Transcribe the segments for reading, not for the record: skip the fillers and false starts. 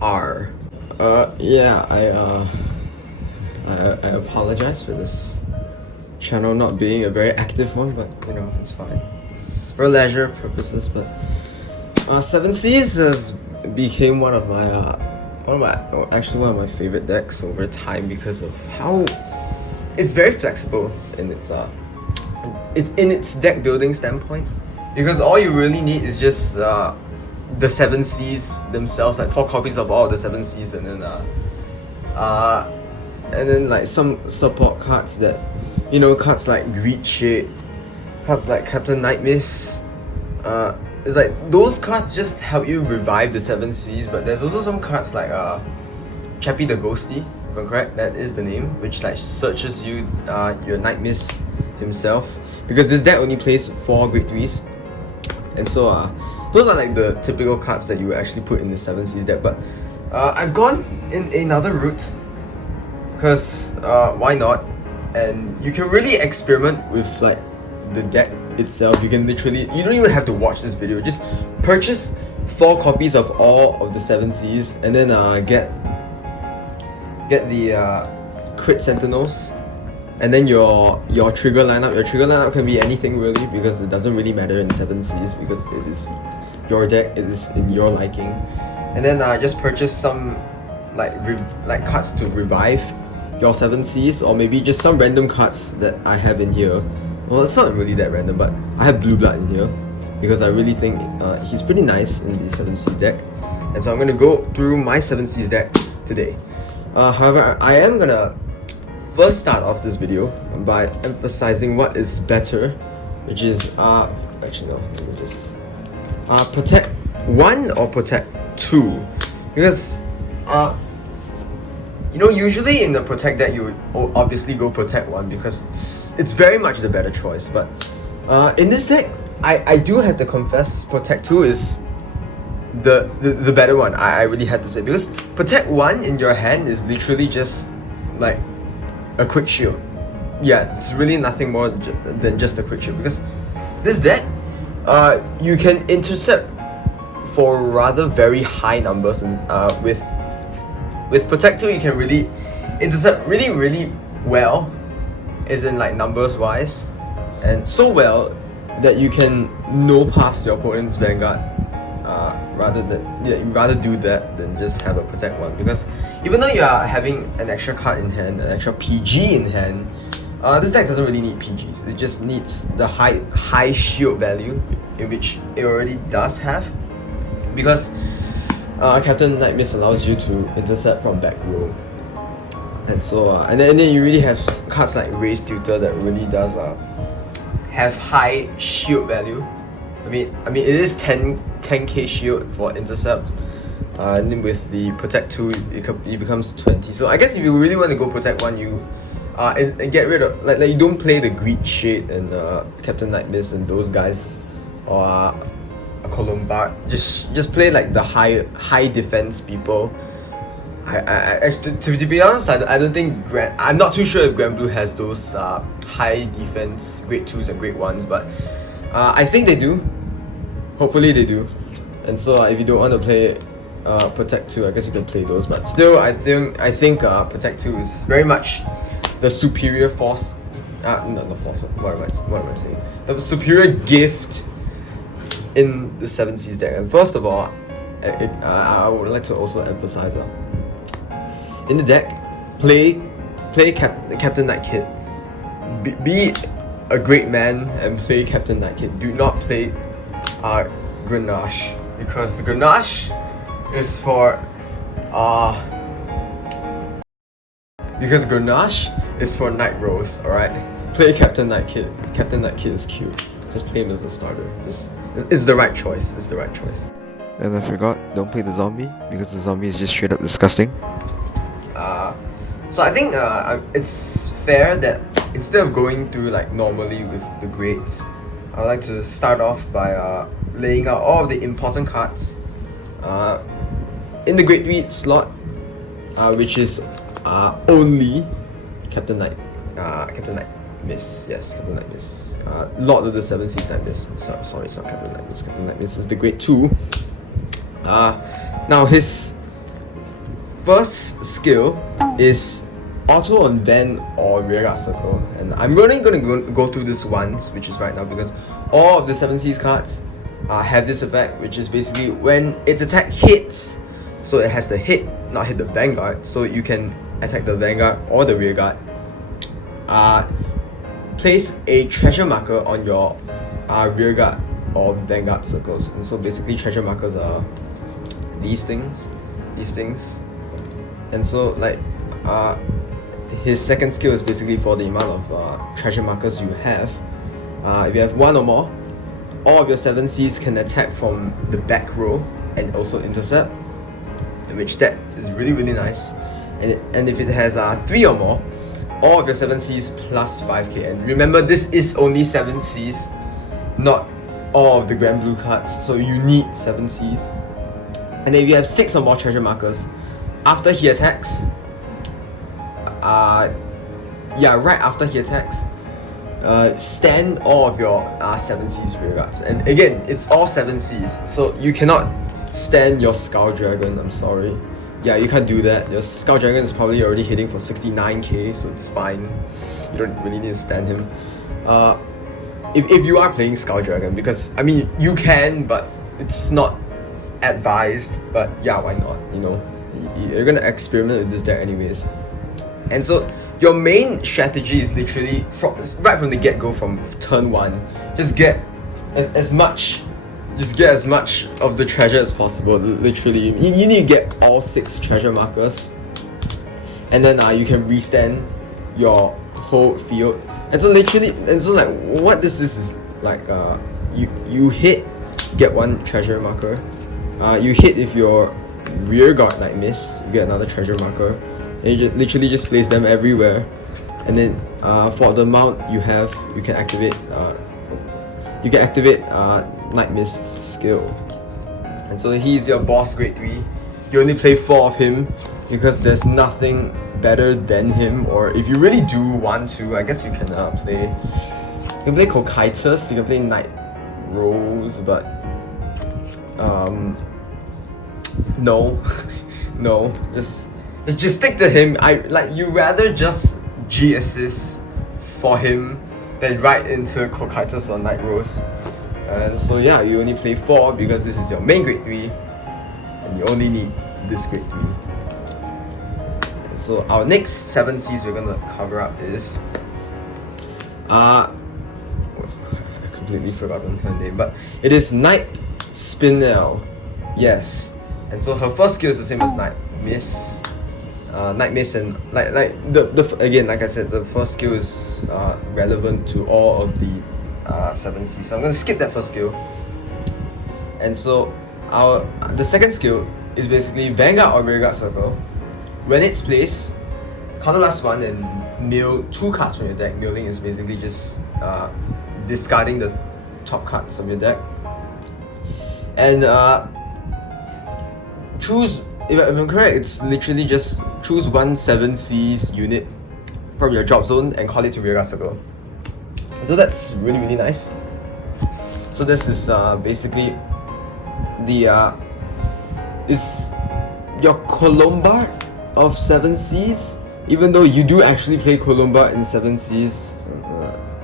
ArrRr. Yeah, I apologize for this channel not being a very active one, but you know, it's fine. It's for leisure purposes, but Seven Seas has became one of my favorite decks over time because of how it's very flexible in its deck building standpoint. Because all you really need is just the Seven Seas themselves, like 4 copies of all of the Seven Seas, and then like some support cards that, you know, cards like Greed Shade, cards like Captain Nightmist. It's like those cards just help you revive the Seven Seas, but there's also some cards like Chappie the Ghosty, if I'm correct, that is the name, which like searches you your Nightmist himself, because this deck only plays 4 Great 3s, and so those are like the typical cards that you would actually put in the Seven Seas deck. But I've gone in another route, because why not? And you can really experiment with like the deck itself. You can literally, you don't even have to watch this video, just purchase 4 copies of all of the Seven Seas, and then get the Crit Sentinels, and then your trigger lineup. Your trigger lineup can be anything really, because it doesn't really matter in Seven Seas, because it is your deck, it is in your liking. And then just purchase some like cards to revive your Seven Seas, or maybe just some random cards that I have in here. Well, it's not really that random, but I have Blue Blood in here because I really think he's pretty nice in the Seven Seas deck, and so I'm gonna go through my Seven Seas deck today. However, I am gonna first start off this video by emphasizing what is better, which is actually no, let me just Protect 1 or Protect 2, because you know, usually in the Protect deck you would obviously go Protect 1 because it's very much the better choice, but in this deck I do have to confess Protect 2 is the better one. I really had to say, because Protect 1 in your hand is literally just like a quick shield. Yeah, it's really nothing more than just a quick shield, because this deck you can intercept for rather very high numbers, and with Protect 2 you can really intercept really well, as in like numbers wise, and so well that you can no pass your opponent's Vanguard. Rather do that than just have a Protect 1, because even though you are having an extra card in hand, an extra PG in hand, this deck doesn't really need PGs. It just needs the high shield value, in which it already does have, because Captain Nightmist allows you to intercept from back row, and so and then you really have cards like Raistutor that really does have high shield value. I mean it is 10k shield for intercept, and then with the Protect 2 it becomes 20. So I guess if you really want to go Protect 1, you and get rid of like you don't play the Greed Shade and Captain Nightmist and those guys, or a Colombard. Just play like the high defense people. To be honest, I don't think I'm not too sure if Granblue has those high defense Grade 2s and Grade 1s, but I think they do. Hopefully they do. And so if you don't want to play Protect 2, I guess you can play those, but still I think Protect 2 is very much the superior force. Not force, what am I saying? The superior gift in the Seven Seas deck. And first of all, I would like to also emphasize in the deck, play Captain Nightkid. Be a great man and play Captain Nightkid. Do not play Grenache, because Grenache is for Nightrose. Alright, play Captain Nightkid. Captain Nightkid is cute. Just play him as a starter. It's the right choice. It's the right choice. And I forgot, don't play the zombie, because the zombie is just straight up disgusting. So I think it's fair that instead of going through like normally with the grades, I would like to start off by laying out all of the important cards in the Grade 3 slot, which is only Captain Nightmist. Yes, Captain Nightmist. Lord of the Seven Seas Nightmist. Sorry, it's not Captain Nightmist. Captain Nightmist is the Grade 2. Now his first skill is auto on Van or Rearguard Circle, and I'm only gonna go through this once, which is right now, because all of the 7Cs cards have this effect, which is basically when its attack hits, so it has to hit, not hit the Vanguard, so you can attack the Vanguard or the Rearguard. Place a treasure marker on your Rearguard or Vanguard circles, and so basically treasure markers are these things, and so like his second skill is basically for the amount of treasure markers you have. If you have one or more, all of your 7Cs can attack from the back row and also intercept, which that is really nice. And if it has 3 or more, all of your 7Cs plus 5k. And remember, this is only 7Cs, not all of the Granblue cards, so you need 7Cs. And if you have 6 or more treasure markers, after he attacks, right after he attacks, stand all of your 7Cs rearguards. And again, it's all 7Cs, so you cannot stand your Skull Dragon, I'm sorry. Yeah, you can't do that. Your Skull Dragon is probably already hitting for 69k, so it's fine. You don't really need to stand him. If you are playing Skull Dragon, because, I mean, you can, but it's not advised. But yeah, why not, you know? You're gonna experiment with this deck anyways. And so, your main strategy is literally, right from the get-go, from turn 1, just get as much of the treasure as possible. Literally, you need to get all 6 treasure markers, and then you can restand your whole field. And so like what this is like, you hit, get 1 treasure marker. You hit if your Rearguard Nightmist, you get another treasure marker. And you literally just place them everywhere. And then for the amount you have, you can activate Nightmist's skill. And so he's your boss grade 3. You only play 4 of him because there's nothing better than him. Or if you really do want to, I guess you can play Cocytus, you can play Night Rose, but no. No, just stick to him. You rather just G assist for him than right into Cocytus or Night Rose. And so yeah, you only play 4 because this is your main grade 3, and you only need this grade 3. And so our next 7Cs we're gonna cover up is I completely forgotten her name, but it is Nightspinel. Yes. And so her first skill is the same as Nightmist. Nightmist, and again, like I said, the first skill is relevant to all of the 7Cs. So I'm gonna skip that first skill. And so the second skill is basically Vanguard or Rearguard Circle. When it's placed, counter last 1 and mill 2 cards from your deck. Milling is basically just discarding the top cards of your deck. And choose, if I'm correct, it's literally just choose 1 7Cs unit from your drop zone and call it to Rearguard Circle. So that's really nice. So this is basically the it's your Colombard of 7Cs, even though you do actually play Colombard in 7Cs,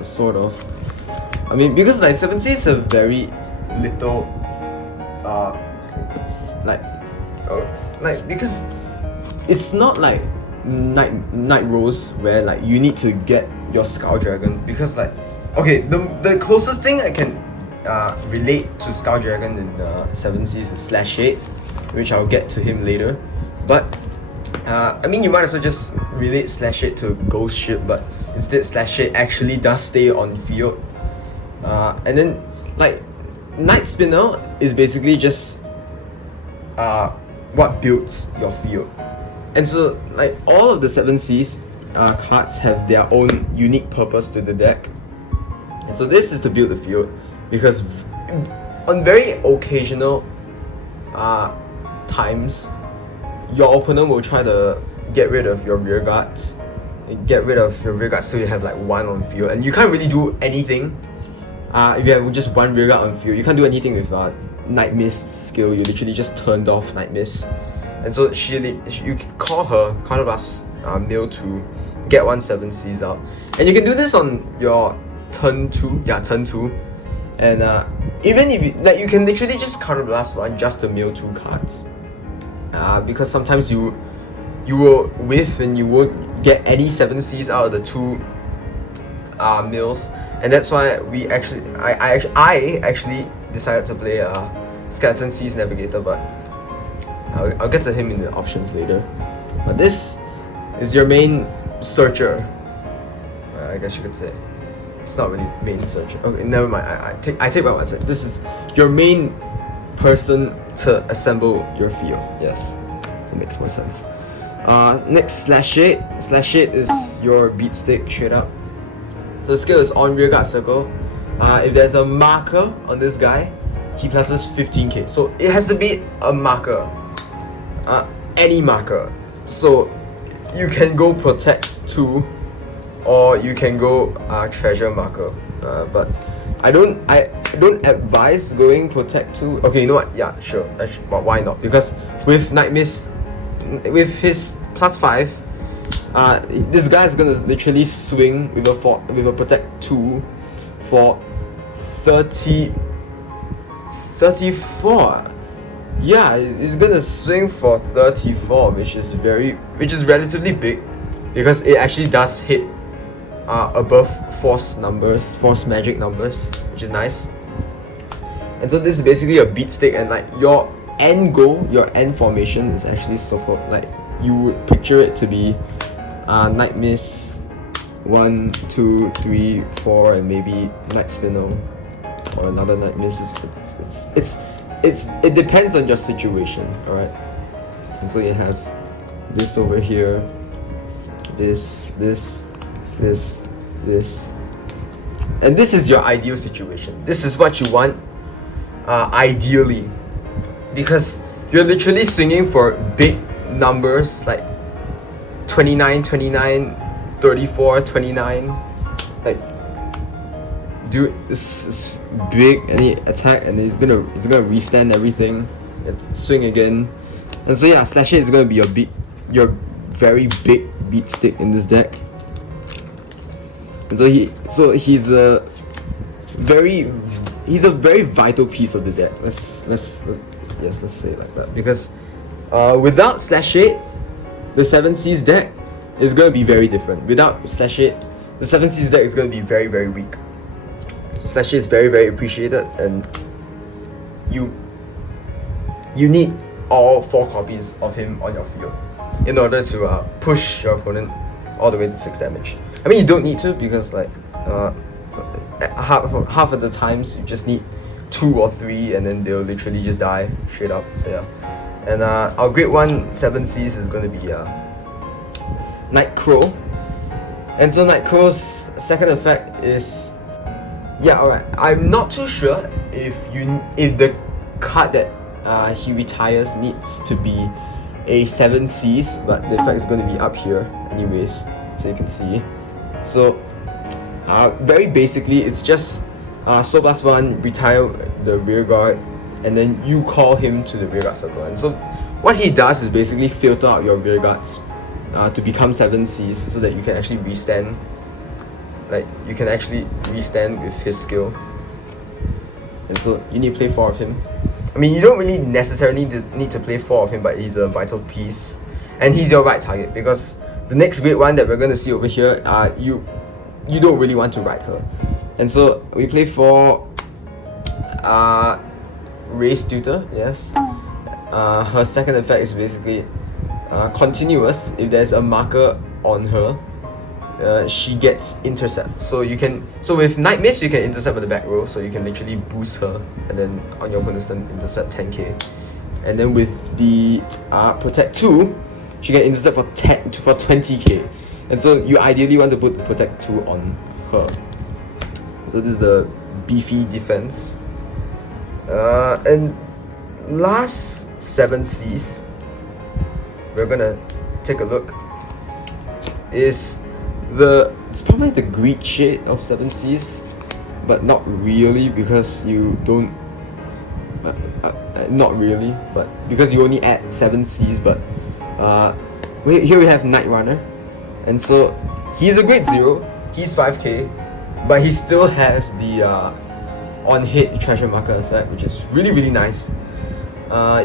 sort of. I mean, because like 7Cs have very little because it's not like Night Rose where like you need to get your Skull Dragon, because like, okay, the closest thing I can relate to Skull Dragon in the 7Cs is Slash Shade, which I'll get to him later. But I mean, you might as well just relate Slash Shade to Ghost Ship, but instead Slash Shade actually does stay on field. And then like Nightspinel is basically just what builds your field. And so like all of the 7Cs cards have their own unique purpose to the deck. And so this is to build the field, because on very occasional times, your opponent will try to get rid of your rear guards. So you have like 1 on field, and you can't really do anything if you have just 1 rear guard on field. You can't do anything with Nightmist's skill. You literally just turned off Nightmist. and so you can call her Counterblast Mill to get 1 7Cs out, and you can do this on your turn 2, turn 2, and even if you can literally just Counterblast 1 just to mill 2 cards, because sometimes you will whiff and you won't get any 7Cs out of the 2 mills, and that's why I actually decided to play Skeleton Seas Navigator, but I'll get to him in the options later. But this is your main searcher, I guess you could say. It's not really main searcher. Okay, never mind. I take back what I said. This is your main person to assemble your field. Yes, that makes more sense. Next, Slash 8. Slash 8 is your beat stick straight up. So the skill is on rearguard circle. If there's a marker on this guy, he pluses 15k. So it has to be a marker, any marker. So you can go protect 2, or you can go treasure marker. But I don't advise going protect 2. Okay, you know what? Yeah, sure. But why not? Because with Nightmist, with his +5, this guy is gonna literally swing with a protect 2 for 34. Yeah, he's gonna swing for 34, which is relatively big, because it actually does hit above force magic numbers, which is nice. And so this is basically a beat stick, and like your end goal, your end formation is actually you would picture it to be Nightmist 1, 2, 3, 4, and maybe Nightspinel or another Nightmist. It depends on your situation, alright? And so you have this over here, this, and this is your ideal situation. This is what you want, ideally, because you're literally swinging for big numbers like 29, 34, 29. Like, dude, this is big, and he attack, and he's gonna restand everything and swing again. And so yeah, Slash 8 is gonna be your very big beat stick in this deck. And so he's a very vital piece of the deck. Let's say it like that, because without Slash 8, the 7Cs deck is gonna be very different. Without Slash 8, the 7Cs deck is gonna be very, very weak. So Slash 8 is very, very appreciated, and you need all 4 copies of him on your field in order to push your opponent all the way to 6 damage. I mean, you don't need to, because like half of the times you just need 2 or 3, and then they'll literally just die straight up. So yeah. And our grade 1 7Cs is going to be Nightcrow. And so Nightcrow's second effect is, alright, I'm not too sure if the card that he retires needs to be a 7Cs, but the effect is going to be up here anyways, so you can see. So very basically, it's just Soul Blast 1, retire the rear guard, and then you call him to the rearguard circle. And so what he does is basically filter out your rear guards to become 7Cs, so that you can actually restand. Like, you can actually restand with his skill. And so you need to play 4 of him. I mean, you don't really necessarily need to play 4 of him, but he's a vital piece, and he's your right target, because the next great one that we're going to see over here, you don't really want to ride her. And so we play 4 Raistutor, yes. Her second effect is basically continuous. If there's a marker on her, she gets intercept. So with Nightmist, you can intercept with the back row, so you can literally boost her, and then on your opponent's turn intercept 10k. And then with the protect 2, she can intercept for 20k. And so you ideally want to put the protect 2 on her. So this is the beefy defense. And last 7Cs we're gonna take a look is it's probably the greed shade of 7Cs, but not really, because you don't not really, but because you only add 7 Cs, but here we have Nightrunner, and so he's a grade 0, he's 5k, but he still has the on-hit treasure marker effect, which is really really nice.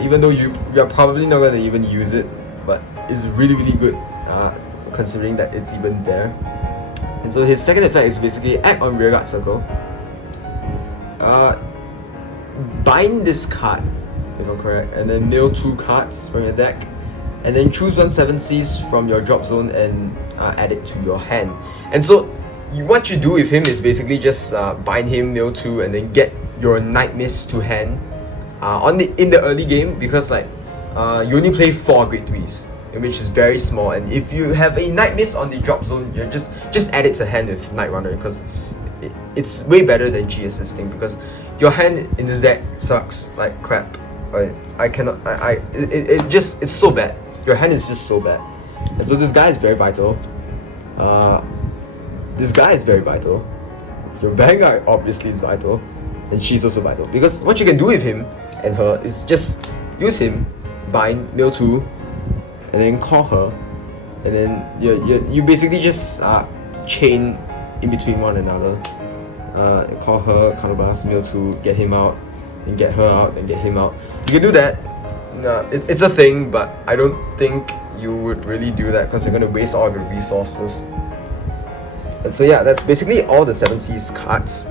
Even though you're probably not going to even use it, but it's really really good considering that it's even there. And so his second effect is basically act on rearguard circle, bind this card, correct, and then mill 2 cards from your deck, and then choose 1 7Cs from your drop zone and add it to your hand. And so what you do with him is basically just bind him, mill 2, and then get your Nightmist to hand in the early game, because like you only play 4 grade 3s, which is very small, and if you have a Nightmist on the drop zone, you just add it to hand with Nightrunner, because it's way better than G assisting, because your hand in this deck sucks like crap. Right? It's so bad. Your hand is just so bad. And so this guy is very vital. Your Vanguard obviously is vital, and she's also vital, because what you can do with him and her is just use him, bind, mill 2, and then call her, and then you basically just chain in between one another. Call her, counterblast, mill 2, get him out, and get her out, and get him out. You can do that. It's a thing, but I don't think you would really do that because you're gonna waste all of your resources. And so yeah, that's basically all the 7Cs cards.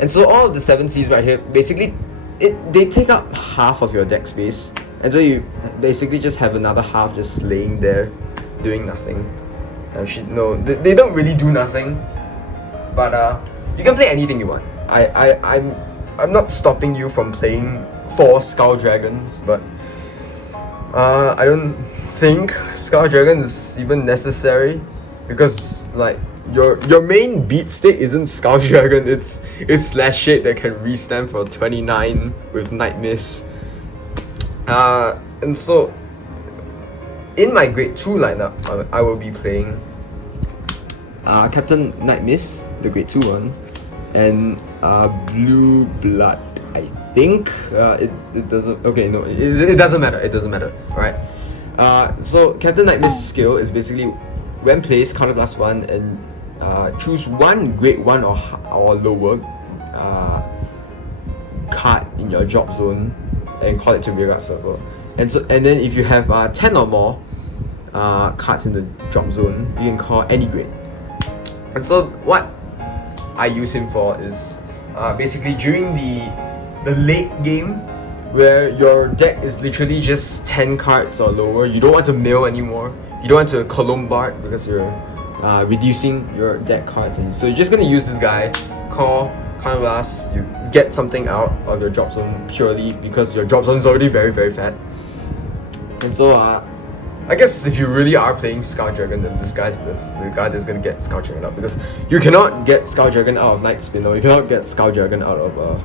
And so all of the 7Cs right here, basically, they take up half of your deck space, and so you basically just have another half just laying there, doing nothing. They don't really do nothing, but you can play anything you want. I'm not stopping you from playing 4 Skull Dragons, but I don't think Skull Dragon is even necessary, because like your main beat state isn't Skull Dragon, it's Slash Shade that can restand for 29 with Nightmist. And so in my grade 2 lineup, I will be playing Captain Nightmist, the grade 2 one, and Blue Blood. I think it doesn't. Okay, no, it doesn't matter. It doesn't matter. Alright. So Captain Nightmist's skill is basically when placed, counterblast 1 and choose 1 grade 1 or lower card in your drop zone and call it to rearguard circle. And then if you have 10 or more cards in the drop zone, you can call any grade. And so what I use him for is basically during the late game, where your deck is literally just 10 cards or lower, you don't want to mill anymore, you don't want to Colombard because you're reducing your deck cards, and so you're just gonna use this guy, call, counterblast, you get something out of your drop zone purely because your drop zone is already very very fat. And so I guess if you really are playing Skull Dragon, then this guy's the guy that's gonna get Skull Dragon out, because you cannot get Skull Dragon out of Nightspinel, you cannot get Skull Dragon out of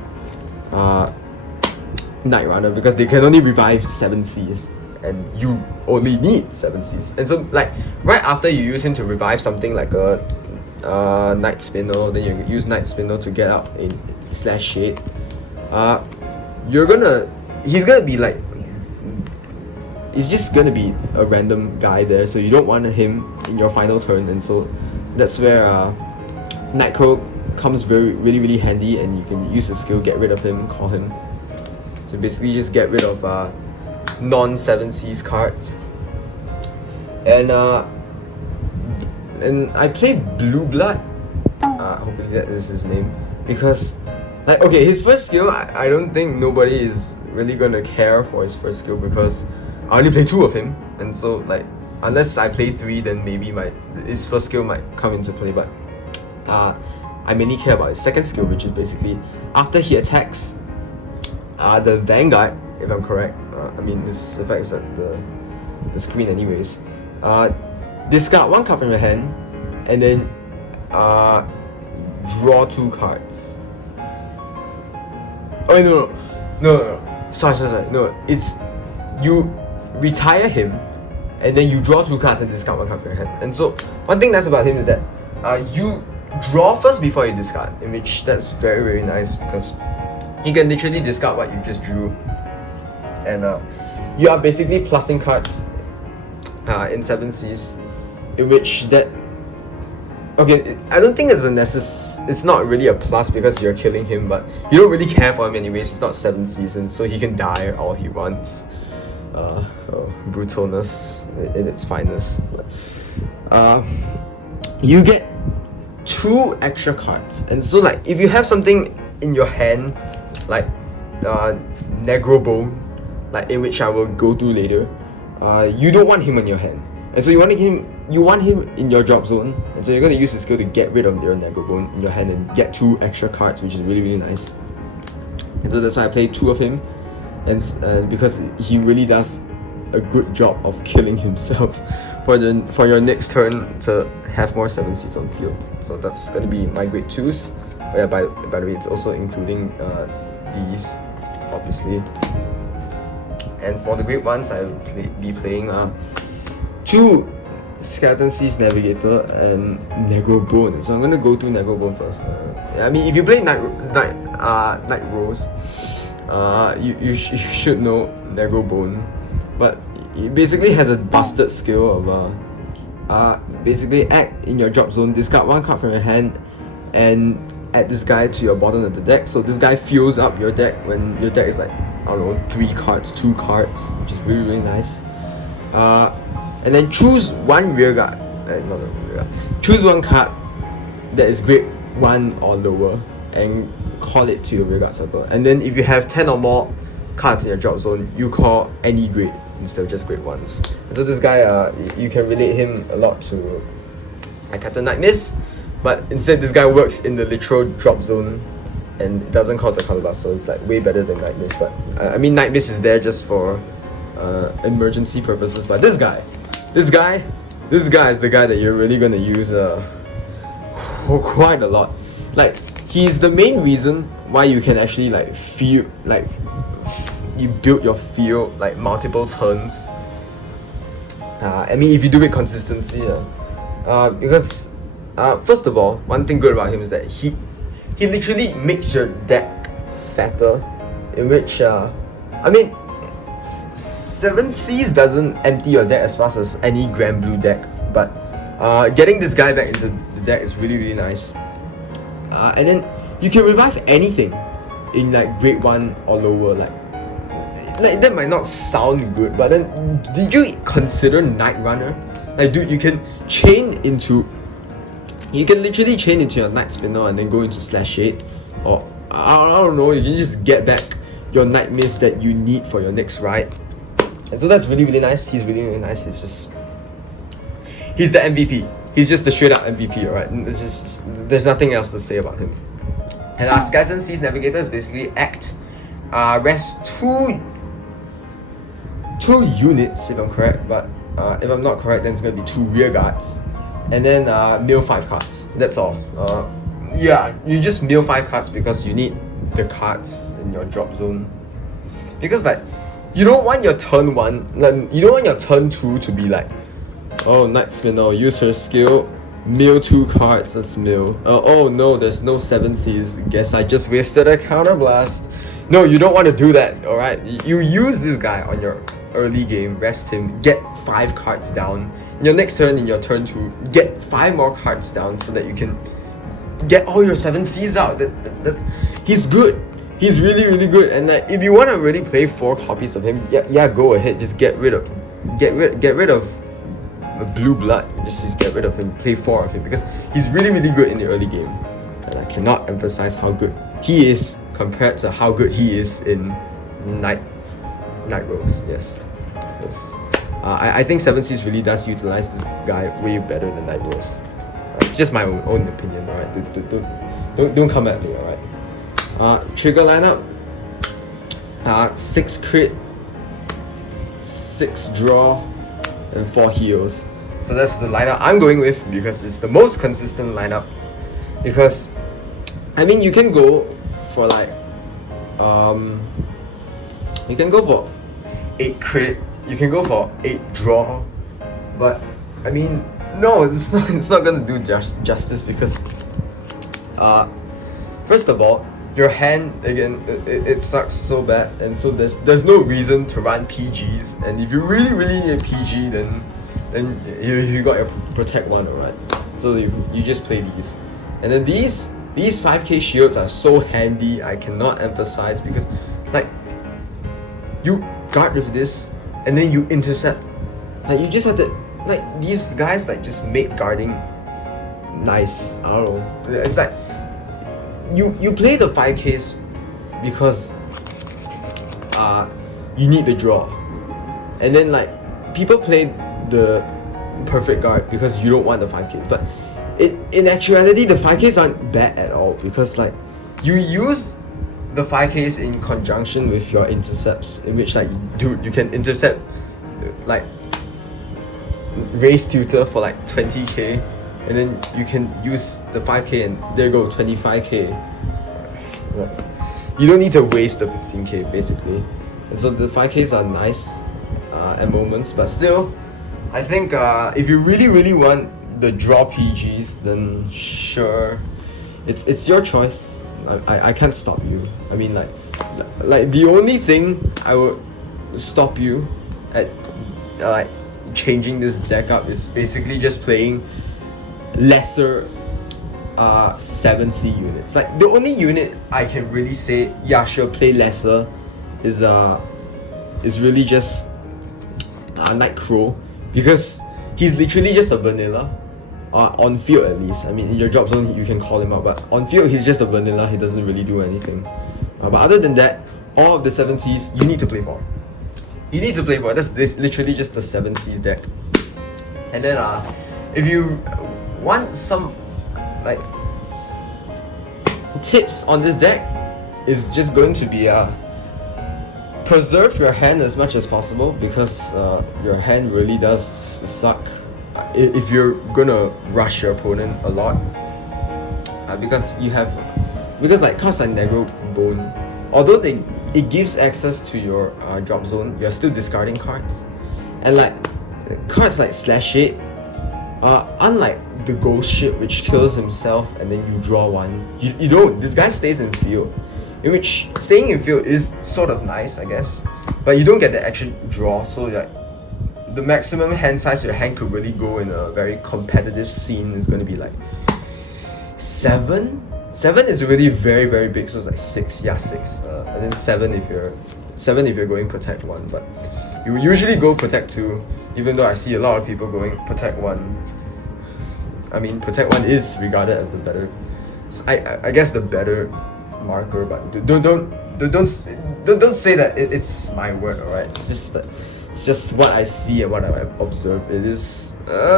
Nightrunner, because they can only revive 7Cs, and you only need 7Cs. And so like right after you use him to revive something like a Nightspinel, then you use Nightspinel to get out a Slash Shade. He's gonna be like, it's just gonna be a random guy there, so you don't want him in your final turn, and so that's where Nightcrow comes really handy, and you can use the skill, get rid of him, call him. So basically just get rid of non-7Cs cards. And I play Blue Blood, hopefully that is his name, because like, okay, his first skill, I don't think nobody is really gonna care for his first skill, because I only play 2 of him, and so like unless I play 3, then maybe his first skill might come into play, but I mainly care about his second skill, which is basically after he attacks the Vanguard, if I'm correct. I mean, this effect is at the screen anyways. Discard 1 card from your hand, and then draw 2 cards. Oh no. Sorry. No, it's you retire him, and then you draw 2 cards and discard 1 card from your hand. And so one thing that's about him is that you draw first before you discard, in which that's very nice, because you can literally discard what you just drew, and you are basically plussing cards in 7Cs, in which that, okay, I don't think it's it's not really a plus because you're killing him, but you don't really care for him anyways. It's not 7 seasons, so he can die all he wants. Brutalness in its finest. You get 2 extra cards, and so like if you have something in your hand like Negro Bone, like in which I will go to later, you don't want him in your hand, and so you want him in your drop zone, and so you're going to use his skill to get rid of your Negro Bone in your hand and get 2 extra cards, which is really, really nice. And so that's why I played 2 of him, and because he really does a good job of killing himself for your next turn to have more 7Cs on field. So that's going to be my grade 2s. Oh yeah, by the way, it's also including these, obviously. And for the grade 1s, I will be playing 2 Skeleton Seas Navigator and Negro Bone. So I'm gonna go to Negro Bone first. I mean, if you play Night Rose, you should know Negro Bone, but it basically has a busted skill of basically act in your drop zone, discard 1 card from your hand, and add this guy to your bottom of the deck. So this guy fills up your deck when your deck is like, I don't know, 3 cards, 2 cards, which is really, really nice. And then choose 1 rearguard, not a rearguard, choose 1 card that is grade 1 or lower and call it to your rearguard circle. And then if you have 10 or more cards in your drop zone, you call any grade instead of just grade 1s. And so this guy, you can relate him a lot to Captain Nightmist, but instead this guy works in the literal drop zone and it doesn't cause a color bust, so it's like way better than Nightmist. But I mean, Nightmist is there just for emergency purposes, but this guy is the guy that you're really gonna use quite a lot. Like, he's the main reason why you can actually like feel like you build your field like multiple turns. I mean, if you do it consistently, because first of all, one thing good about him is that he literally makes your deck fatter, in which I mean, 7Cs doesn't empty your deck as fast as any Granblue deck, but getting this guy back into the deck is really, really nice. And then you can revive anything in like grade 1 or lower. Like that might not sound good, but then did you consider Nightrunner? Like, dude, you can literally chain into your Nightspinel and then go into /8, or I don't know, you can just get back your Nightmist that you need for your next ride. And so that's really, really nice. He's really, really nice. He's the MVP. He's just the straight up MVP, alright? There's nothing else to say about him. And our Skeleton Seas Navigator is basically act, rest 2 units if I'm correct, but if I'm not correct, then it's gonna be 2 rear guards, and then mill 5 cards. That's all. Yeah, you just mill 5 cards because you need the cards in your drop zone. Because like, you don't want your turn 1, like, you don't want your turn 2 to be like, oh, Nightspinel, use her skill, mill 2 cards, let's mill. Oh no, there's no 7Cs, guess I just wasted a counterblast. No, you don't want to do that, alright? You use this guy on your early game, rest him, get 5 cards down. In your next turn, in your turn 2, get 5 more cards down so that you can get all your 7Cs out. He's good. He's really, really good. And like, if you want to really play 4 copies of him, yeah, go ahead. Just get rid of Blue Blood. Just get rid of him. Play 4 of him because he's really, really good in the early game. And I cannot emphasize how good he is compared to how good he is in Night Rose. Yes. I think 7Cs really does utilize this guy way better than Night Rose. It's just my own opinion, alright? Don't come at me, alright? Trigger lineup, 6 crit, 6 draw, and 4 heals. So that's the lineup I'm going with because it's the most consistent lineup. Because, I mean, you can go for like, you can go for 8 crit, you can go for 8 draw, but I mean, no, it's not gonna do justice because, first of all, your hand again, it sucks so bad, and so there's no reason to run PGs. And if you really need a PG, then you got your Protect 1, alright. So you just play these, and then these 5k shields are so handy. I cannot emphasize, because like you guard with this, and then you intercept. Like you just have to, like, these guys like just make guarding nice. I don't know. It's like you play the 5ks because you need the draw, and then like people play the perfect guard because you don't want the 5ks. But in actuality, the 5ks aren't bad at all, because like you use the 5ks in conjunction with your intercepts, in which like, dude, you can intercept like Raistutor for like 20k, and then you can use the 5k and there you go, 25k. You don't need to waste the 15k basically. And so the 5ks are nice at moments, but still I think if you really want the draw PGs, then sure, it's your choice. I can't stop you. I mean, like the only thing I would stop you at like changing this deck up is basically just playing lesser 7C units. Like the only unit I can really say, yeah, sure, play lesser is really just Nightcrow, because he's literally just a vanilla. On field at least. I mean, in your drop zone you can call him out, but on field he's just a vanilla. He doesn't really do anything. But other than that, all of the 7Cs you need to play for. You need to play for. That's literally just the 7Cs deck. And then if you want some like tips on this deck, is just going to be preserve your hand as much as possible, because your hand really does suck if you're gonna rush your opponent a lot, because like cards like Negro Bone, although it gives access to your drop zone, you're still discarding cards. And like cards like Slash It, unlike the Ghost Ship, which kills himself and then you draw one, you don't. This guy stays in field, in which staying in field is sort of nice, I guess, but you don't get the extra draw. So like the maximum hand size your hand could really go in a very competitive scene is going to be like 7. 7 is really very big, so it's like 6. Yeah, 6. And then 7 if you're going Protect 1, but you usually go Protect 2. Even though I see a lot of people going Protect 1. I mean, Protect 1 is regarded as the better, I guess the better marker, but don't say that it's my word, alright? It's just that. It's just what I see and what I observe. It is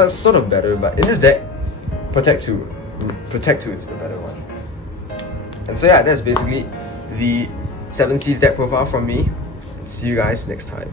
sort of better, but in this deck, Protect 2 is the better one. And so yeah, that's basically the 7C's deck profile from me. See you guys next time.